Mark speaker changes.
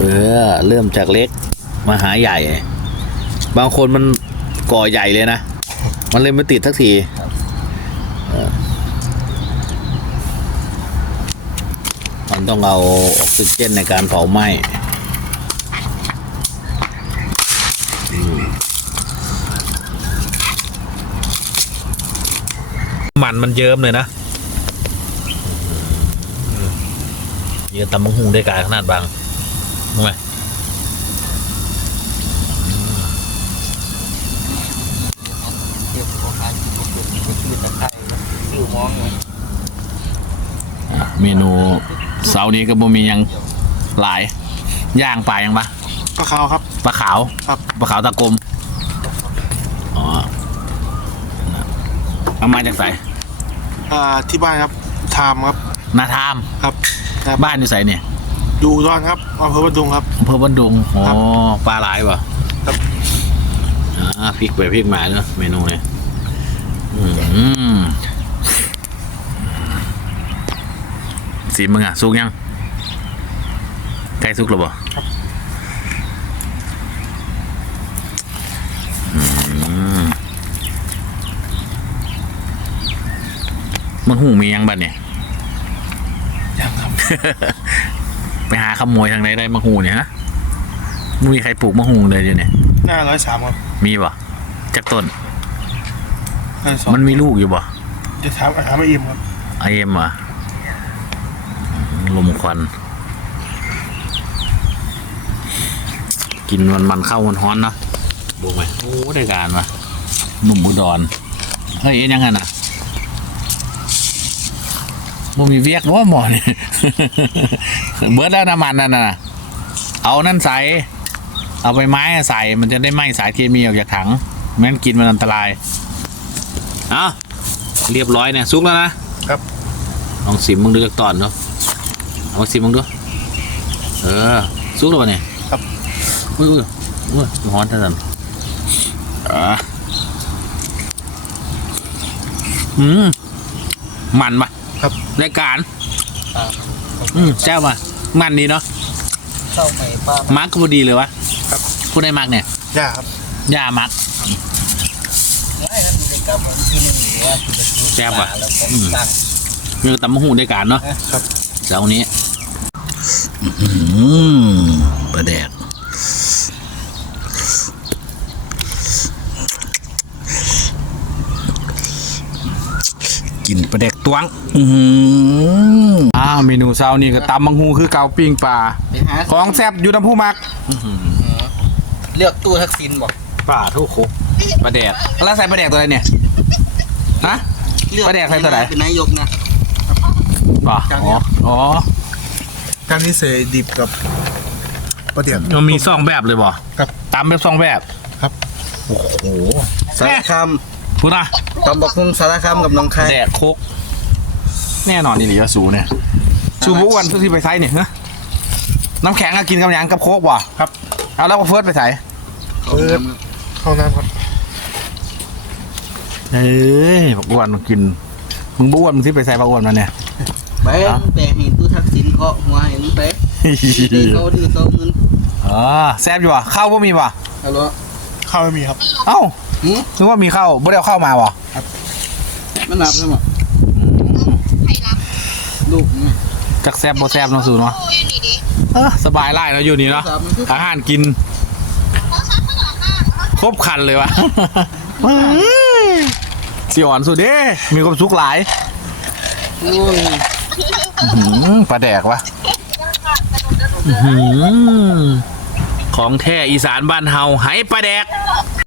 Speaker 1: เริ่มจากเล็กมาหาใหญ่บางคนมันก่อใหญ่เลยนะมันเลยไม่ติดสักทีมันต้องเอาออกซิเจนในการเผาไหม้มันเยิ้มเลยนะยืนตำมังหุงได้กายขนาดบางรู้ไหมเมนูเสาร์นี้ก็บ่มียังหลายย่างปลายังปะ
Speaker 2: ปลาขาวครับ
Speaker 1: ปลาขาว
Speaker 2: ครับ
Speaker 1: ปลาขาวตะกลมอ๋อเอามาจากไหน
Speaker 2: ที่บ้านครับทามครับ
Speaker 1: นาทาม
Speaker 2: ครับ
Speaker 1: บ้านอยู่ไหนเนี่ย
Speaker 2: อยู่ดอนครับอำเภอบันดุงครับ
Speaker 1: อำเภอบันดุงอ๋อปลาหลายป่ะครับพริกไปพริกมาเนาะเมนูเนี่ยสีมึงอ่ะสุกยังใกล้สุกหรือเปล่ามันหูมียังบัดเนี่ย
Speaker 2: ยังครับ
Speaker 1: ไปหาขโมยทางไหนได้มะฮูเนี่ยฮะไม่มีใครปลูกมะฮูเลยเดี๋ยวนี้
Speaker 2: หน้า103ครับ
Speaker 1: มีป่ะจากต้นมันมีลูกอยู่ป่ะ
Speaker 2: จะถามไอเอ็มครับ
Speaker 1: ไอเอ็มอ่ะลมควันกินมันเข้ามันฮ้อนเนาะดูไหมโอ้ได้การว่ะหนุ่มอุดรเฮ้ยยังไงน่ะบ่มีเวียกว่าหมอนี่ เบิร์ดแล้วน้ำมันนั่นน่ะเอานั่นใส่เอาไปไม้ใส่มันจะได้ไหม้สายเคมีออกจากถังไม่งั้นกินมันอันตรายเรียบร้อยเนี่ยซุกแล้วนะครับลองสิมมึงดูจากตอนเนาะเอาสิมมึงดูซุกแล้วเนี่ย
Speaker 2: ครับ
Speaker 1: อุ้ยร้อนท่านั้นมันปะ
Speaker 2: ครับ
Speaker 1: รายการเจ้ามามันดีเนาะ
Speaker 2: เข้าไปป้า
Speaker 1: มาร์กก็พอดีเลยวะ
Speaker 2: ครับ
Speaker 1: พูดได้มาร์กเนี่ย
Speaker 2: ย่าครับ
Speaker 1: ย่ามาร์กแซ่บว่ะมีตำมะฮูได้การเนาะ
Speaker 2: ครับ
Speaker 1: เจ้านี้ปลาแดกกินปลาแดกตวงเมนูเช้านี่ก็ตำมังฮูคือเกาปิ้งปลาของแซ่บอยู่น้ำผู้มัก
Speaker 2: เลือกตู้ทักษิณบอก
Speaker 1: ปลาทุกคุกปลาแดกแล้วใส่ปลาแดกตัวอะไรเนี่ยฮะปลาแดกใส่ตัวไหน
Speaker 2: เป็นนายกนะ
Speaker 1: ป่ะอ๋อ
Speaker 2: การที่เสดิบกับปลาแดก
Speaker 1: มันมี2แบบเลยบ่
Speaker 2: ครับ
Speaker 1: ตำแบบ2แบบ
Speaker 2: ครับ
Speaker 1: โอ้โห
Speaker 2: สารคาม
Speaker 1: พูดนะ
Speaker 2: ตำบักหุ่งสารคามกับน้องคาย
Speaker 1: แดกคุกแน่นอนนี่หรือสูเนี่ยสูบุวันทุกที่ไปไซเนี่ยนะน้ำแข็งกินกับยังกับโคกบ่
Speaker 2: ครับ
Speaker 1: เอาแล้วก็เฟิร์สไปใส่
Speaker 2: เข้าน้ำครับ
Speaker 1: เฮ้ยบักอ้วนมึงกินมึงบ้วนมึงที่ไปใส่บักอ้วนมันเนี่ย
Speaker 2: ไปแต่เห็นตู้ทักษิณเคาะหัวเห็นไปเขาดื้อเขาเงิน
Speaker 1: แซ่บอยู่ป่ะข้าวบ่มีป่ะ
Speaker 2: ฮัลโหลข้าวไม่มีครับ
Speaker 1: เอ้านึกว่ามีข้าวบ่ได้เอาข้าวมาป่ะ
Speaker 2: ครับมันหนับใช่ไหมลูก
Speaker 1: จักแซ่บบ่แซ่บน้องสูเนาะสบายไล่เราอยู่นี่เนาะอาหารกินครบคันเลยวะสิอ่อนสุดเด้มีความสุขหลายปลาแดกวะของแท้อีสานบ้านเฮาไหปลาแดก